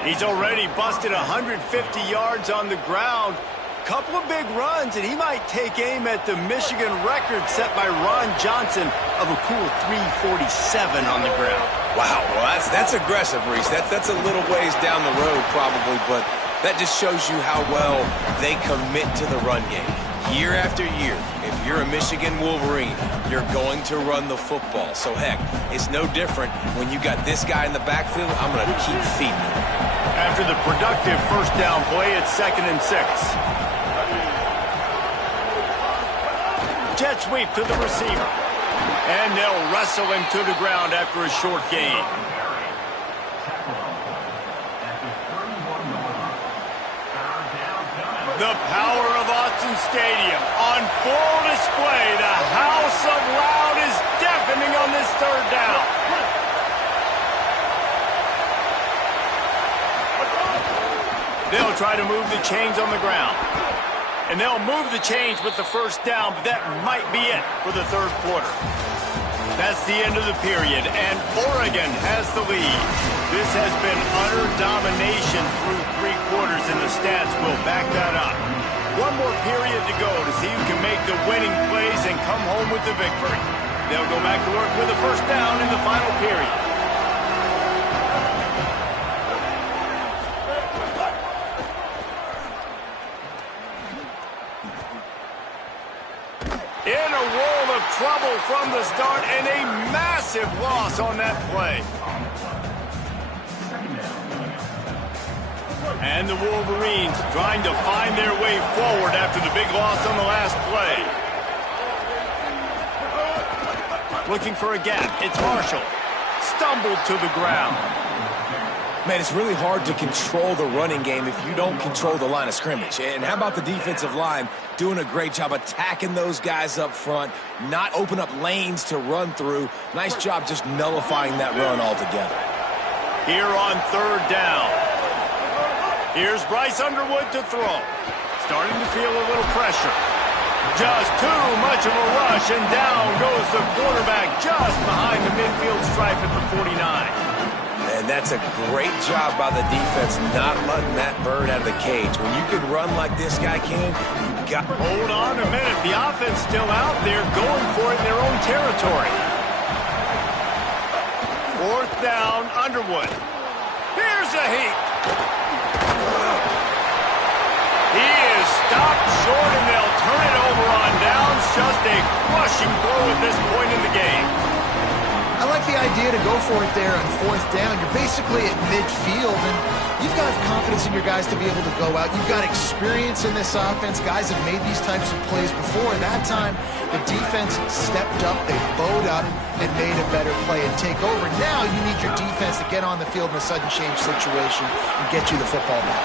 He's already busted 150 yards on the ground. Couple of big runs, and he might take aim at the Michigan record set by Ron Johnson of a cool 347 on the ground. Wow, well, that's aggressive, Reese. That's a little ways down the road probably, but that just shows you how well they commit to the run game. Year after year, if you're a Michigan Wolverine, you're going to run the football. So, heck, it's no different when you got this guy in the backfield. I'm going to keep feeding him. After the productive first down play, it's 2nd and 6. Jet sweep to the receiver. And they'll wrestle him to the ground after a short gain. The power of Autzen Stadium on full display. The house of loud is deafening on this 3rd down. They'll try to move the chains on the ground. And they'll move the chains with the first down, but that might be it for the 3rd quarter. That's the end of the period, and Oregon has the lead. This has been utter domination through 3 quarters, and the stats will back that up. One more period to go to see who can make the winning plays and come home with the victory. They'll go back to work with a first down in the final period. In a world of trouble from the start, and a massive loss on that play. And the Wolverines trying to find their way forward after the big loss on the last play. Looking for a gap. It's Marshall. Stumbled to the ground. Man, it's really hard to control the running game if you don't control the line of scrimmage. And how about the defensive line doing a great job attacking those guys up front, not open up lanes to run through. Nice job just nullifying that run altogether. Here on 3rd down. Here's Bryce Underwood to throw. Starting to feel a little pressure. Just too much of a rush, and down goes the quarterback just behind the midfield stripe at the 49. And that's a great job by the defense not letting that bird out of the cage. When you can run like this guy can, you got... Hold on a minute. The offense still out there going for it in their own territory. 4th down, Underwood. Here's a heat. He is stopped short, and they'll turn it over on downs. Just a crushing blow at this point in the game. I like the idea to go for it there on 4th down. You're basically at midfield, and you've got confidence in your guys to be able to go out. You've got experience in this offense. Guys have made these types of plays before. That time, the defense stepped up, they bowed up, and made a better play and take over. Now you need your defense to get on the field in a sudden change situation and get you the football back.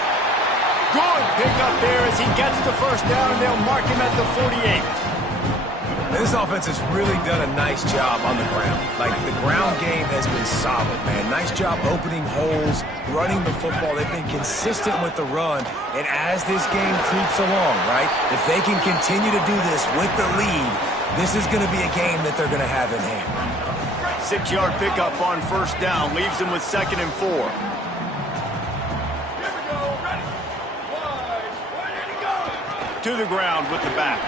Good pickup there as he gets the first down, and they'll mark him at the 48. This offense has really done a nice job on the ground. Like, the ground game has been solid, man. Nice job opening holes, running the football. They've been consistent with the run. And as this game creeps along, right, if they can continue to do this with the lead, this is going to be a game that they're going to have in hand. 6-yard pickup on 1st down leaves them with 2nd and 4. To the ground with the back.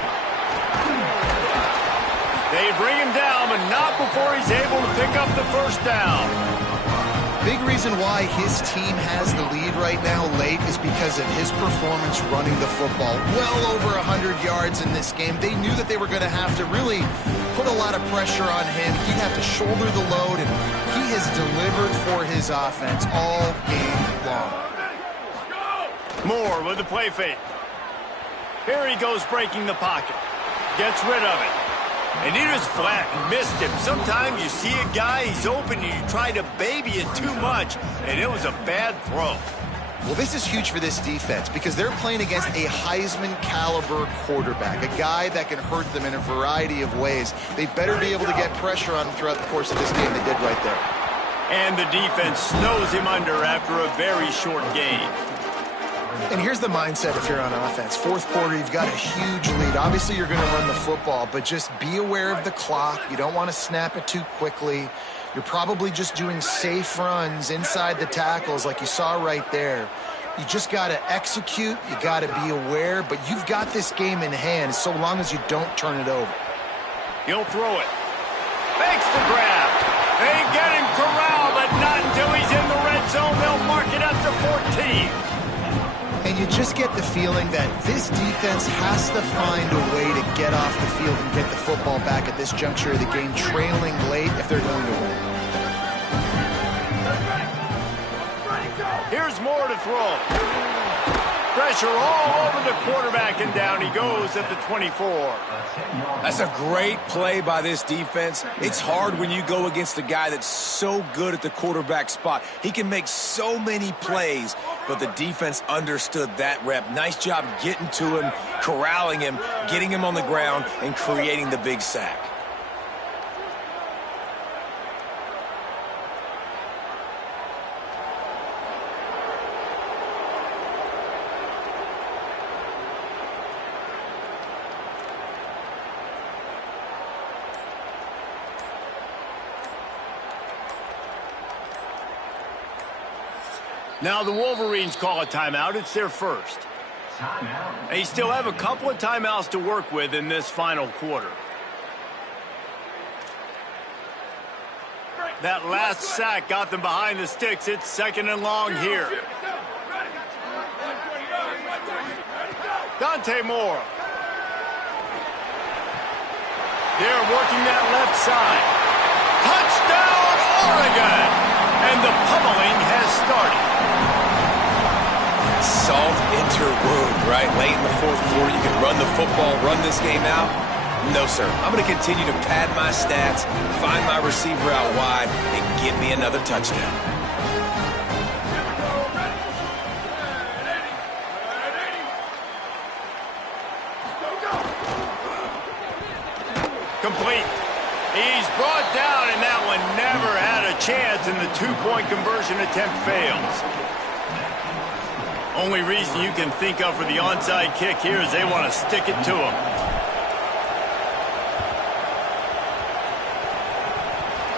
They bring him down, but not before he's able to pick up the first down. Big reason why his team has the lead right now late is because of his performance running the football. Well over 100 yards in this game. They knew that they were going to have to really put a lot of pressure on him. He'd have to shoulder the load, and he has delivered for his offense all game long. Moore with the play fake. Here he goes breaking the pocket. Gets rid of it. And he just flat missed him. Sometimes you see a guy, he's open, and you try to baby it too much, and it was a bad throw. Well, this is huge for this defense because they're playing against a Heisman-caliber quarterback, a guy that can hurt them in a variety of ways. They better be able to get pressure on him throughout the course of this game. They did right there. And the defense snows him under after a very short game. And here's the mindset if you're on offense. Fourth quarter, you've got a huge lead. Obviously, you're going to run the football, but just be aware of the clock. You don't want to snap it too quickly. You're probably just doing safe runs inside the tackles like you saw right there. You just got to execute. You got to be aware, but you've got this game in hand so long as you don't turn it over. He'll throw it. Makes the grab. They get him corralled, but not until he's in the red zone. They'll mark it up to 14. And you just get the feeling that this defense has to find a way to get off the field and get the football back at this juncture of the game, trailing late if they're going to win. Here's Moore to throw. Pressure all over the quarterback, and down he goes at the 24. That's a great play by this defense. It's hard when you go against a guy that's so good at the quarterback spot. He can make so many plays, but the defense understood that rep. Nice job getting to him, corralling him, getting him on the ground, and creating the big sack. Now the Wolverines call a timeout. It's their first. They still have a couple of timeouts to work with in this final quarter. That last sack got them behind the sticks. It's 2nd and long here. Dante Moore. They're working that left side. Touchdown, Oregon! And the pummeling has started. Salt into wound, right? Late in the fourth quarter, you can run the football, run this game out. No, sir. I'm going to continue to pad my stats, find my receiver out wide, and give me another touchdown. Complete. He's brought down, and that one never had a chance, and the two-point conversion attempt fails. Only reason you can think of for the onside kick here is they want to stick it to him.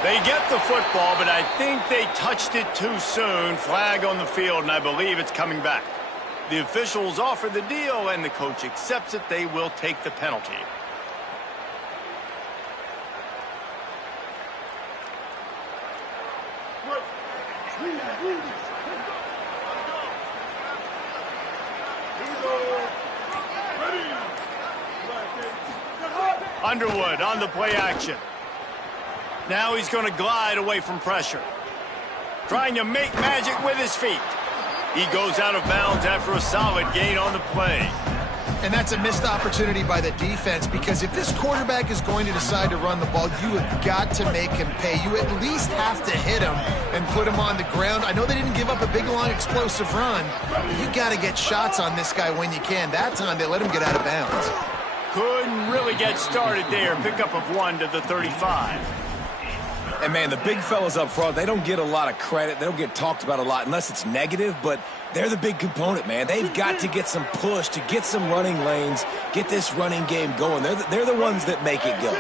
They get the football, but I think they touched it too soon. Flag on the field, and I believe it's coming back. The officials offer the deal, and the coach accepts it. They will take the penalty. Underwood on the play action. Now he's going to glide away from pressure. Trying to make magic with his feet. He goes out of bounds after a solid gain on the play. And that's a missed opportunity by the defense, because if this quarterback is going to decide to run the ball, you have got to make him pay. You at least have to hit him and put him on the ground. I know they didn't give up a big, long, explosive run, but you got to get shots on this guy when you can. That time they let him get out of bounds. Couldn't really get started there. Pickup of 1 to the 35. And, man, the big fellas up front, they don't get a lot of credit. They don't get talked about a lot unless it's negative, but they're the big component, man. They've got to get some push, to get some running lanes, get this running game going. They're the ones that make it go.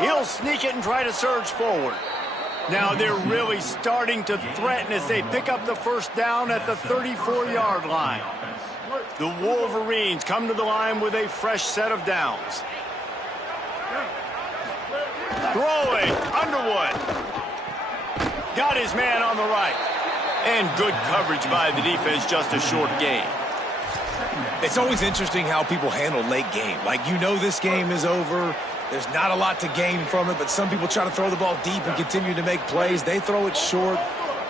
He'll sneak it and try to surge forward. Now they're really starting to threaten as they pick up the first down at the 34-yard line. The Wolverines come to the line with a fresh set of downs. Throwing, Underwood. Got his man on the right. And good coverage by the defense, just a short gain. It's always interesting how people handle late game. Like, you know this game is over. There's not a lot to gain from it, but some people try to throw the ball deep and continue to make plays. They throw it short.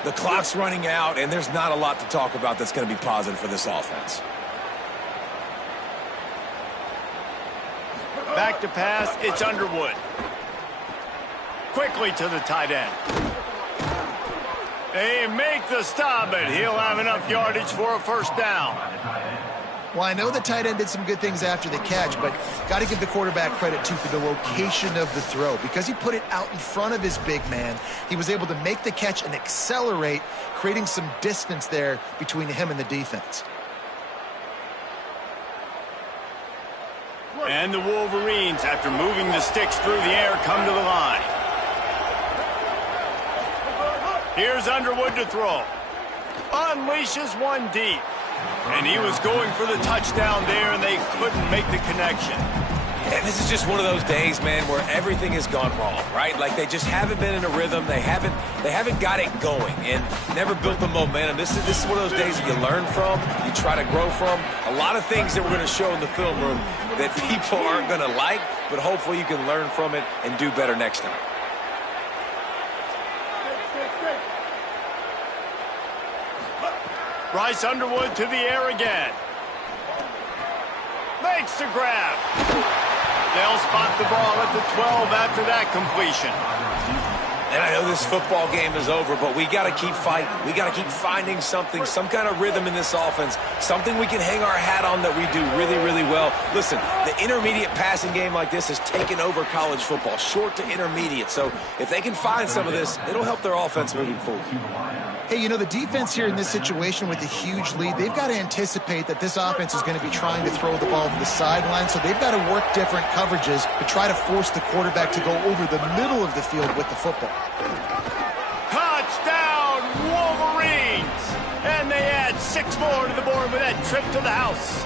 The clock's running out, and there's not a lot to talk about that's going to be positive for this offense. Back to pass, it's Underwood. Quickly to the tight end. They make the stop, but he'll have enough yardage for a first down. Well, I know the tight end did some good things after the catch, but got to give the quarterback credit, too, for the location of the throw. Because he put it out in front of his big man, he was able to make the catch and accelerate, creating some distance there between him and the defense. And the Wolverines, after moving the sticks through the air, come to the line. Here's Underwood to throw. Unleashes one deep. And he was going for the touchdown there, and they couldn't make the connection. And this is just one of those days, man, where everything has gone wrong, right? Like they just haven't been in a rhythm. They haven't got it going and never built the momentum. This is one of those days that you learn from, you try to grow from. A lot of things that we're going to show in the film room that people aren't going to like, but hopefully you can learn from it and do better next time. Bryce Underwood to the air again. Makes the grab. They'll spot the ball at the 12 after that completion. And I know this football game is over, but we got to keep fighting. We got to keep finding something, some kind of rhythm in this offense, something we can hang our hat on that we do really, really well. Listen, the intermediate passing game like this has taken over college football, short to intermediate. So if they can find some of this, it'll help their offense moving forward. Hey, you know, the defense here in this situation with a huge lead, they've got to anticipate that this offense is going to be trying to throw the ball to the sideline, so they've got to work different coverages to try to force the quarterback to go over the middle of the field with the football. Touchdown, Wolverines! And they add 6 more to the board with that trip to the house.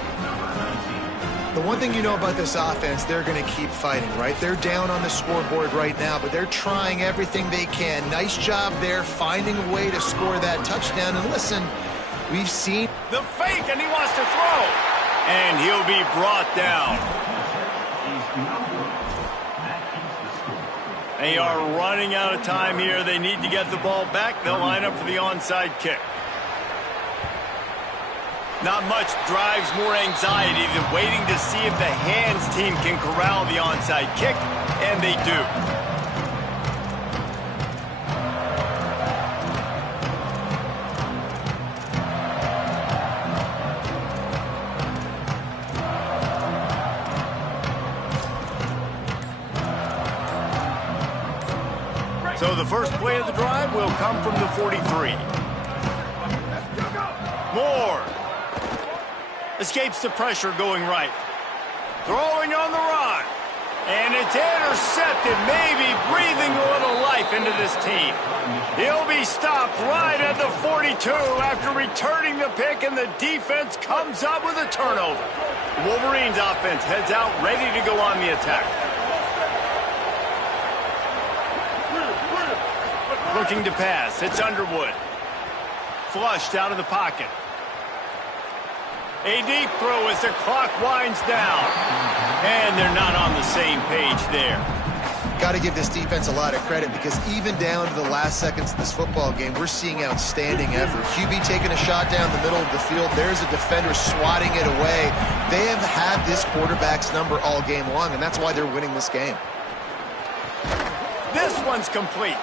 The one thing you know about this offense, they're going to keep fighting, right? They're down on the scoreboard right now, but they're trying everything they can. Nice job there, finding a way to score that touchdown. And listen, we've seen the fake, and he wants to throw. And he'll be brought down. They are running out of time here. They need to get the ball back. They'll line up for the onside kick. Not much drives more anxiety than waiting to see if the hands team can corral the onside kick, and they do. So the first play of the drive will come from the 43. Moore escapes the pressure going right. Throwing on the run. And it's intercepted, maybe breathing a little life into this team. He'll be stopped right at the 42 after returning the pick, and the defense comes up with a turnover. The Wolverines offense heads out ready to go on the attack. Looking to pass. It's Underwood. Flushed out of the pocket. A deep throw as the clock winds down. And they're not on the same page there. Got to give this defense a lot of credit because even down to the last seconds of this football game, we're seeing outstanding effort. QB taking a shot down the middle of the field. There's a defender swatting it away. They have had this quarterback's number all game long, and that's why they're winning this game. This one's complete.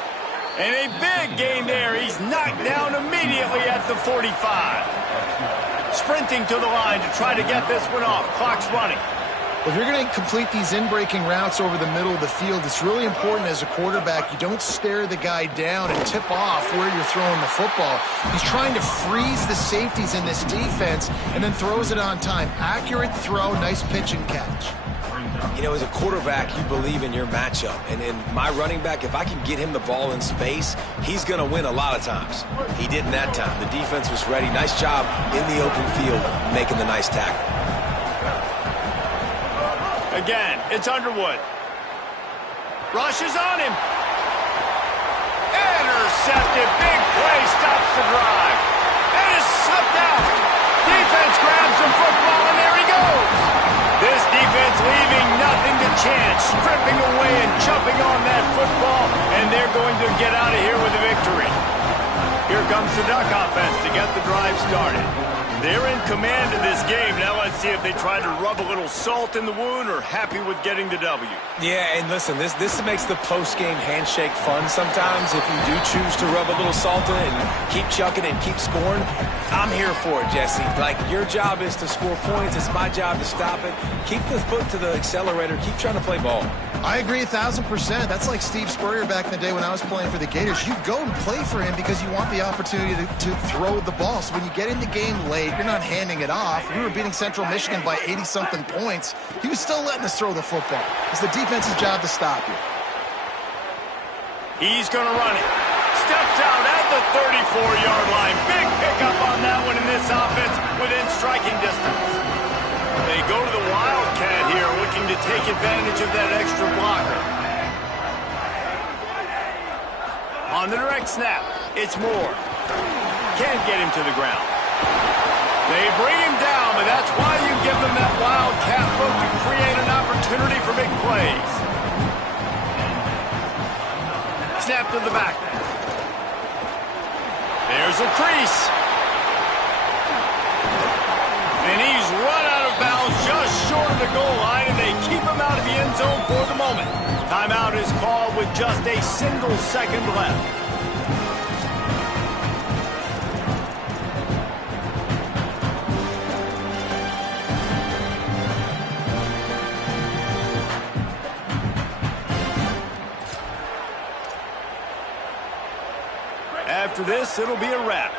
And a big gain there. He's knocked down immediately at the 45. Sprinting to the line to try to get this one off. Clock's running. Well, if you're going to complete these in-breaking routes over the middle of the field, it's really important as a quarterback you don't stare the guy down and tip off where you're throwing the football. He's trying to freeze the safeties in this defense and then throws it on time. Accurate throw, nice pitch and catch. You know, as a quarterback, you believe in your matchup. And in my running back, if I can get him the ball in space, he's going to win a lot of times. He didn't that time. The defense was ready. Nice job in the open field making the nice tackle. Again, it's Underwood. Rushes on him. Intercepted. Big play stops the drive. It is slipped out. Defense grabs the football, and there he goes. This defense leaving nothing to chance, stripping away and jumping on that football, and they're going to get out of here with a victory. Here comes the Duck offense to get the drive started. They're in command of this game. Now let's see if they try to rub a little salt in the wound or happy with getting the W. Yeah, and listen, this makes the post-game handshake fun sometimes. If you do choose to rub a little salt in and keep chucking and keep scoring, I'm here for it, Jesse. Like, your job is to score points. It's my job to stop it. Keep the foot to the accelerator. Keep trying to play ball. I agree 1,000%. That's like Steve Spurrier back in the day when I was playing for the Gators. You go and play for him because you want the opportunity to throw the ball. So when you get in the game late, you're not handing it off. We were beating Central Michigan by 80-something points. He was still letting us throw the football. It's the defense's job to stop you. He's going to run it. Steps out at the 34-yard line. Big pickup on that one in this offense within striking distance. They go to the Wildcat here, looking to take advantage of that extra blocker. On the direct snap, it's Moore. Can't get him to the ground. They bring him down, but that's why you give them that Wildcat look to create an opportunity for big plays. Snap to the back. There's a crease. And he's run out of bounds just short of the goal line, and they keep him out of the end zone for the moment. Timeout is called with just a single second left. After this, it'll be a wrap.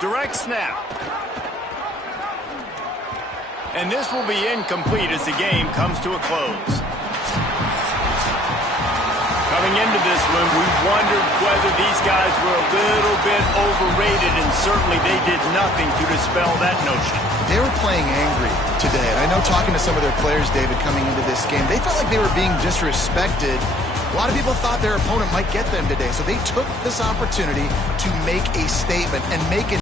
Direct snap. And this will be incomplete as the game comes to a close. Coming into this one, we wondered whether these guys were a little bit overrated, and certainly they did nothing to dispel that notion. They were playing angry today. And I know talking to some of their players, David, coming into this game, they felt like they were being disrespected. A lot of people thought their opponent might get them today, so they took this opportunity to make a statement and make it